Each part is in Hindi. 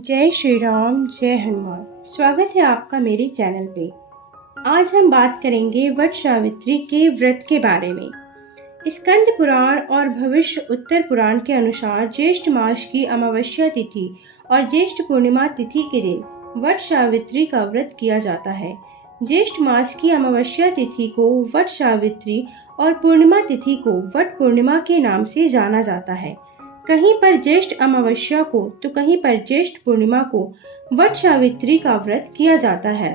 जय श्री राम, जय हनुमान। स्वागत है आपका मेरे चैनल पे। आज हम बात करेंगे वट सावित्री के व्रत के बारे में। स्कंद पुराण और भविष्य उत्तर पुराण के अनुसार ज्येष्ठ मास की अमावस्या तिथि और ज्येष्ठ पूर्णिमा तिथि के दिन वट सावित्री का व्रत किया जाता है। ज्येष्ठ मास की अमावस्या तिथि को वट सावित्री और पूर्णिमा तिथि को वट पूर्णिमा के नाम से जाना जाता है। कहीं पर ज्येष्ठ अमावस्या को तो कहीं पर ज्येष्ठ पूर्णिमा को वट सावित्री का व्रत किया जाता है।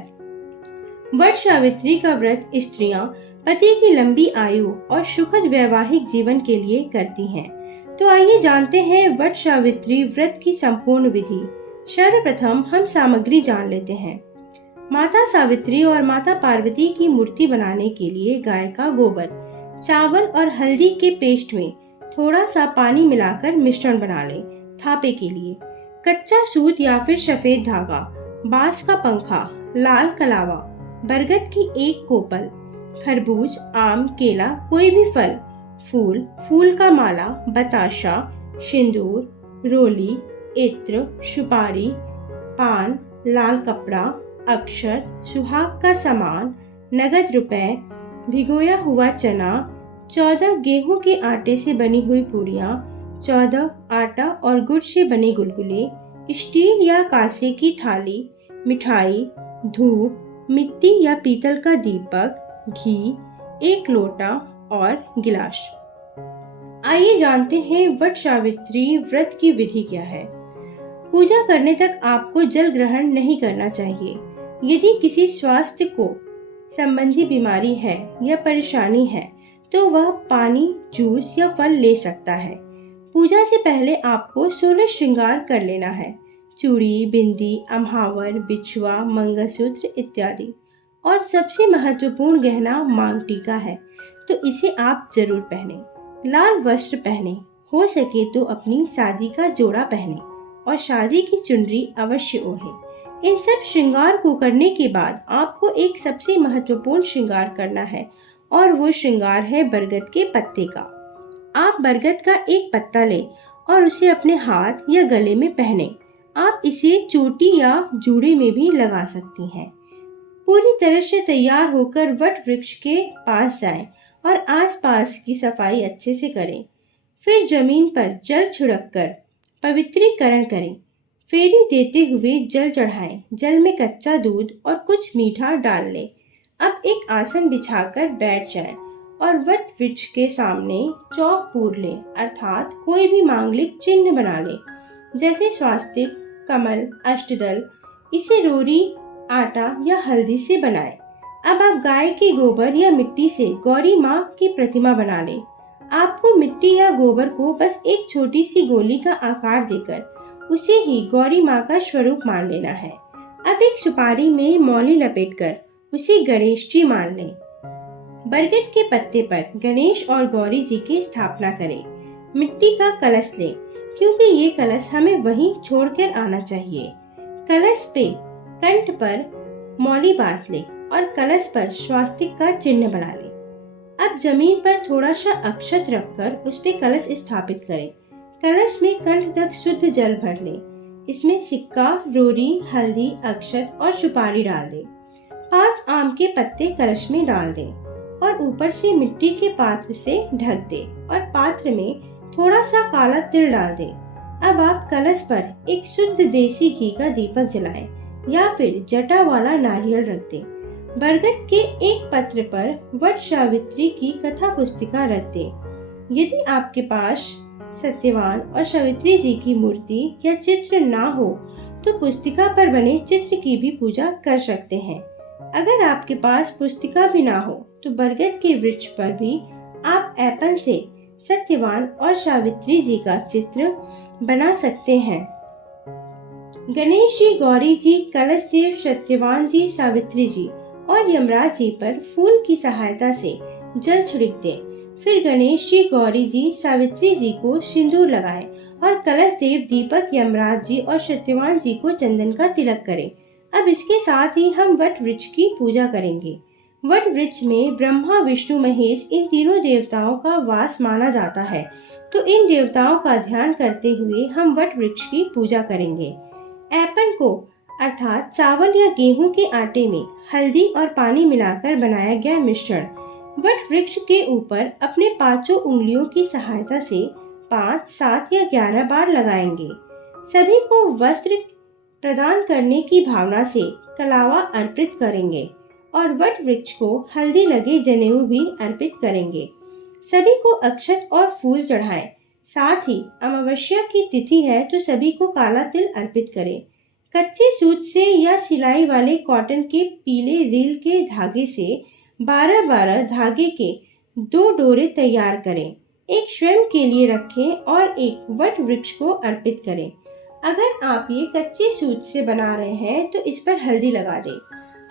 वट सावित्री का व्रत स्त्रियां पति की लंबी आयु और सुखद वैवाहिक जीवन के लिए करती हैं। तो आइए जानते हैं वट सावित्री व्रत की संपूर्ण विधि। सर्वप्रथम हम सामग्री जान लेते हैं। माता सावित्री और माता पार्वती की मूर्ति बनाने के लिए गाय का गोबर, चावल और हल्दी के पेस्ट में थोड़ा सा पानी मिलाकर मिश्रण बना लें। थापे के लिए कच्चा सूत या फिर सफेद धागा, बांस का पंखा, लाल कलावा, बरगद की एक कोपल, खरबूज, आम, केला, कोई भी फल, फूल का माला, बताशा, सिंदूर, रोली, इत्र, सुपारी, पान, लाल कपड़ा, अक्षर, सुहाग का सामान, नगद रुपए, भिगोया हुआ चना, 14 गेहूं के आटे से बनी हुई पूड़ियाँ, 14 आटा और गुड़ से बने गुलगुले, स्टील या कांसे की थाली, मिठाई, धूप, मिट्टी या पीतल का दीपक, घी, 1 लोटा और गिलास। आइए जानते हैं वट सावित्री व्रत की विधि क्या है। पूजा करने तक आपको जल ग्रहण नहीं करना चाहिए। यदि किसी स्वास्थ्य को संबंधी बीमारी है या परेशानी है तो वह पानी, जूस या फल ले सकता है। पूजा से पहले आपको 16 श्रृंगार कर लेना है। चूड़ी, बिंदी, अम्हावर, बिछुआ, मंगलसूत्र इत्यादि। और सबसे महत्वपूर्ण गहना मांग टीका है, तो इसे आप जरूर पहने। लाल वस्त्र पहने, हो सके तो अपनी शादी का जोड़ा पहने और शादी की चुनरी अवश्य ओढ़े। इन सब श्रृंगार को करने के बाद आपको एक सबसे महत्वपूर्ण श्रृंगार करना है और वो श्रृंगार है बरगद के पत्ते का। आप बरगद का एक पत्ता लें और उसे अपने हाथ या गले में पहने। आप इसे चोटी या जूड़े में भी लगा सकती हैं। पूरी तरह से तैयार होकर वट वृक्ष के पास जाएं और आसपास की सफाई अच्छे से करें। फिर जमीन पर जल छिड़ककर पवित्रीकरण करें। फेरी देते हुए जल चढ़ाएं। जल में कच्चा दूध और कुछ मीठा डाल लें। अब एक आसन बिछाकर बैठ जाएं और वट वृक्ष के सामने चौक पूर लें, अर्थात कोई भी मांगलिक चिन्ह बना लें, जैसे स्वास्तिक, कमल, अष्टदल। इसे रोरी, आटा या हल्दी से बनाएं। अब आप गाय के गोबर या मिट्टी से गौरी माँ की प्रतिमा बना लें। आपको मिट्टी या गोबर को बस एक छोटी सी गोली का आकार देकर उसे ही गौरी माँ का स्वरूप मान लेना है। अब एक सुपारी में मौली लपेटकर उसे गणेश जी मान लें। बरगद के पत्ते पर गणेश और गौरी जी की स्थापना करें। मिट्टी का कलश लें, क्योंकि ये कलश हमें वहीं छोड़कर आना चाहिए। कलश पे कंठ पर मौली बांध लें और कलश पर स्वास्तिक का चिन्ह बना लें। अब जमीन पर थोड़ा सा अक्षत रखकर उस पे कलश स्थापित करें। कलश में कंठ तक शुद्ध जल भर लें। इसमें सिक्का, रोरी, हल्दी, अक्षत और सुपारी डाल दें। 5 आम के पत्ते कलश में डाल दें और ऊपर से मिट्टी के पात्र से ढक दें और पात्र में थोड़ा सा काला तिल डाल दें। अब आप कलश पर एक शुद्ध देसी घी का दीपक जलाएं या फिर जटा वाला नारियल रख दें। बरगद के एक पत्र पर वट सावित्री की कथा पुस्तिका रख दें। यदि आपके पास सत्यवान और सावित्री जी की मूर्ति या चित्र ना हो तो पुस्तिका पर बने चित्र की भी पूजा कर सकते हैं। अगर आपके पास पुस्तिका भी ना हो तो बरगद के वृक्ष पर भी आप एप्पल से सत्यवान और सावित्री जी का चित्र बना सकते हैं। गणेश जी, गौरी जी, कलश देव, सत्यवान जी, सावित्री जी और यमराज जी पर फूल की सहायता से जल छिड़क दें। फिर गणेश जी, गौरी जी, सावित्री जी को सिंदूर लगाएं और कलश देव, दीपक, यमराज जी और सत्यवान जी को चंदन का तिलक करें। अब इसके साथ ही हम वट वृक्ष की पूजा करेंगे। वट वृक्ष में ब्रह्मा, विष्णु, महेश इन तीनों देवताओं का वास माना जाता है। तो इन देवताओं का ध्यान करते हुए हम वट वृक्ष की पूजा करेंगे। एप्पल को अर्थात चावल या गेहूं के आटे में हल्दी और पानी मिलाकर बनाया गया मिश्रण वट वृक्ष के ऊपर अपने पांचों उंगलियों की सहायता से 5, 7 या 11 बार लगाएंगे। सभी को वस्त्र प्रदान करने की भावना से कलावा अर्पित करेंगे और वट वृक्ष को हल्दी लगे जनेऊ भी अर्पित करेंगे। सभी को अक्षत और फूल चढ़ाएं। साथ ही अमावस्या की तिथि है तो सभी को काला तिल अर्पित करें। कच्चे सूत से या सिलाई वाले कॉटन के पीले रील के धागे से 12-12 धागे के 2 डोरे तैयार करें। एक स्वयं के लिए रखें और एक वट वृक्ष को अर्पित करें। अगर आप ये कच्चे सूत से बना रहे हैं तो इस पर हल्दी लगा दें।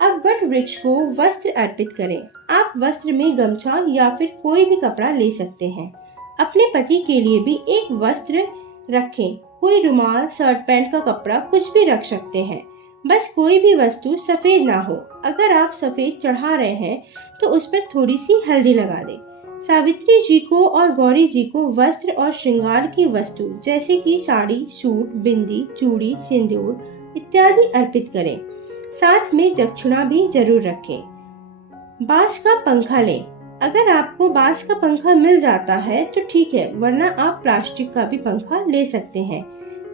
अब वट वृक्ष को वस्त्र अर्पित करें। आप वस्त्र में गमछा या फिर कोई भी कपड़ा ले सकते हैं। अपने पति के लिए भी एक वस्त्र रखें। कोई रुमाल, शर्ट, पैंट का कपड़ा कुछ भी रख सकते हैं। बस कोई भी वस्तु सफेद ना हो। अगर आप सफेद चढ़ा रहे हैं तो उस पर थोड़ी सी हल्दी लगा दें। सावित्री जी को और गौरी जी को वस्त्र और श्रृंगार की वस्तु जैसे कि साड़ी, सूट, बिंदी, चूड़ी, सिंदूर इत्यादि अर्पित करें। साथ में दक्षिणा भी जरूर रखें। बांस का पंखा लें। अगर आपको बांस का पंखा मिल जाता है तो ठीक है, वरना आप प्लास्टिक का भी पंखा ले सकते हैं।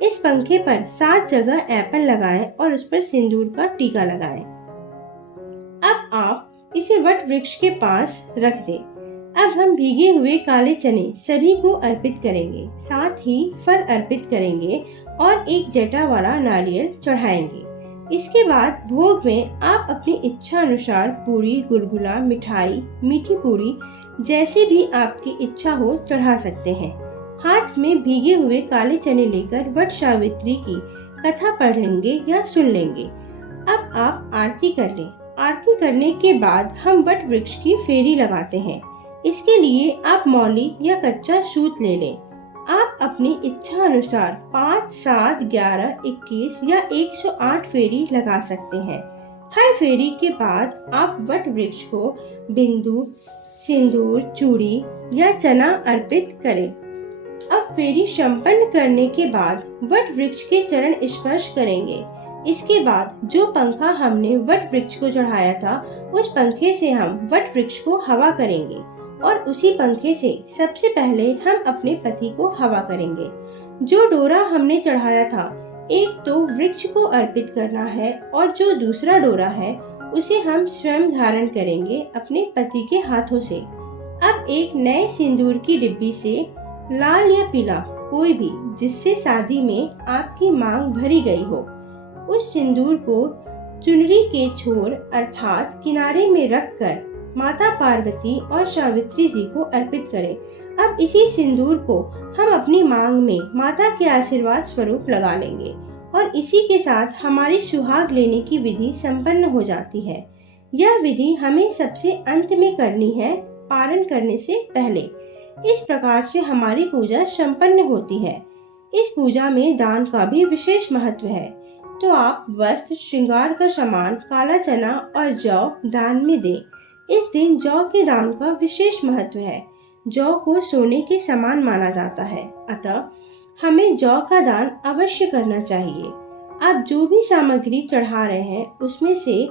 इस पंखे पर 7 जगह एप्पल लगाएं और उस पर सिंदूर का टीका लगाएं। अब आप इसे वट वृक्ष के पास रख दें। अब हम भीगे हुए काले चने सभी को अर्पित करेंगे। साथ ही फल अर्पित करेंगे और एक जटा वाला नारियल चढ़ाएंगे। इसके बाद भोग में आप अपनी इच्छा अनुसार पूरी, गुलगुला, मिठाई, मीठी पूरी जैसे भी आपकी इच्छा हो चढ़ा सकते हैं। हाथ में भीगे हुए काले चने लेकर वट सावित्री की कथा पढ़ेंगे या सुन लेंगे। अब आप आरती कर लें। आरती करने के बाद हम वट वृक्ष की फेरी लगाते हैं। इसके लिए आप मौली या कच्चा सूत ले लें। आप अपनी इच्छा अनुसार 5, 7, 11, 21 या 108 फेरी लगा सकते हैं। हर फेरी के बाद आप वट वृक्ष को बिंदु, सिंदूर, चूड़ी या चना अर्पित करें। अब फेरी संपन्न करने के बाद वट वृक्ष के चरण स्पर्श करेंगे। इसके बाद जो पंखा हमने वट वृक्ष को चढ़ाया था उस पंखे से हम वट वृक्ष को हवा करेंगे और उसी पंखे से सबसे पहले हम अपने पति को हवा करेंगे। जो डोरा हमने चढ़ाया था एक तो वृक्ष को अर्पित करना है और जो दूसरा डोरा है उसे हम स्वयं धारण करेंगे अपने पति के हाथों से। अब एक नए सिंदूर की डिब्बी से लाल या पीला कोई भी जिससे शादी में आपकी मांग भरी गई हो उस सिंदूर को चुनरी के छोर अर्थात किनारे में रखकर माता पार्वती और सावित्री जी को अर्पित करें। अब इसी सिंदूर को हम अपनी मांग में माता के आशीर्वाद स्वरूप लगा लेंगे और इसी के साथ हमारी सुहाग लेने की विधि संपन्न हो जाती है। यह विधि हमें सबसे अंत में करनी है, पारण करने से पहले। इस प्रकार से हमारी पूजा संपन्न होती है। इस पूजा में दान का भी विशेष महत्व है। तो आप वस्त्र, श्रृंगार का सामान, काला चना और जौ दान में दें। इस दिन जौ के दान का विशेष महत्व है। जौ को सोने के समान माना जाता है, अतः हमें जौ का दान अवश्य करना चाहिए। आप जो भी सामग्री चढ़ा रहे हैं उसमें से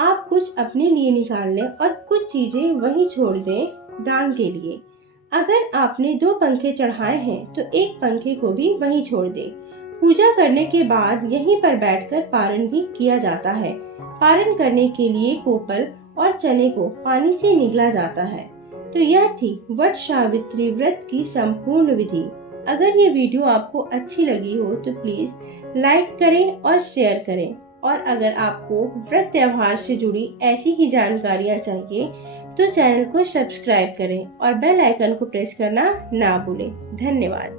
आप कुछ अपने लिए निकाल लें और कुछ चीजें वहीं छोड़ दें दान के लिए। अगर आपने 2 पंखे चढ़ाए हैं तो एक पंखे को भी वहीं छोड़ दें। पूजा करने के बाद यहीं पर बैठकर पारण भी किया जाता है। पारण करने के लिए कोपल और चने को पानी से निगला जाता है। तो यह थी वट सावित्री व्रत की संपूर्ण विधि। अगर ये वीडियो आपको अच्छी लगी हो तो प्लीज लाइक करें और शेयर करें। और अगर आपको व्रत त्योहार से जुड़ी ऐसी ही जानकारियाँ चाहिए तो चैनल को सब्सक्राइब करें और बेल आइकन को प्रेस करना ना भूलें। धन्यवाद।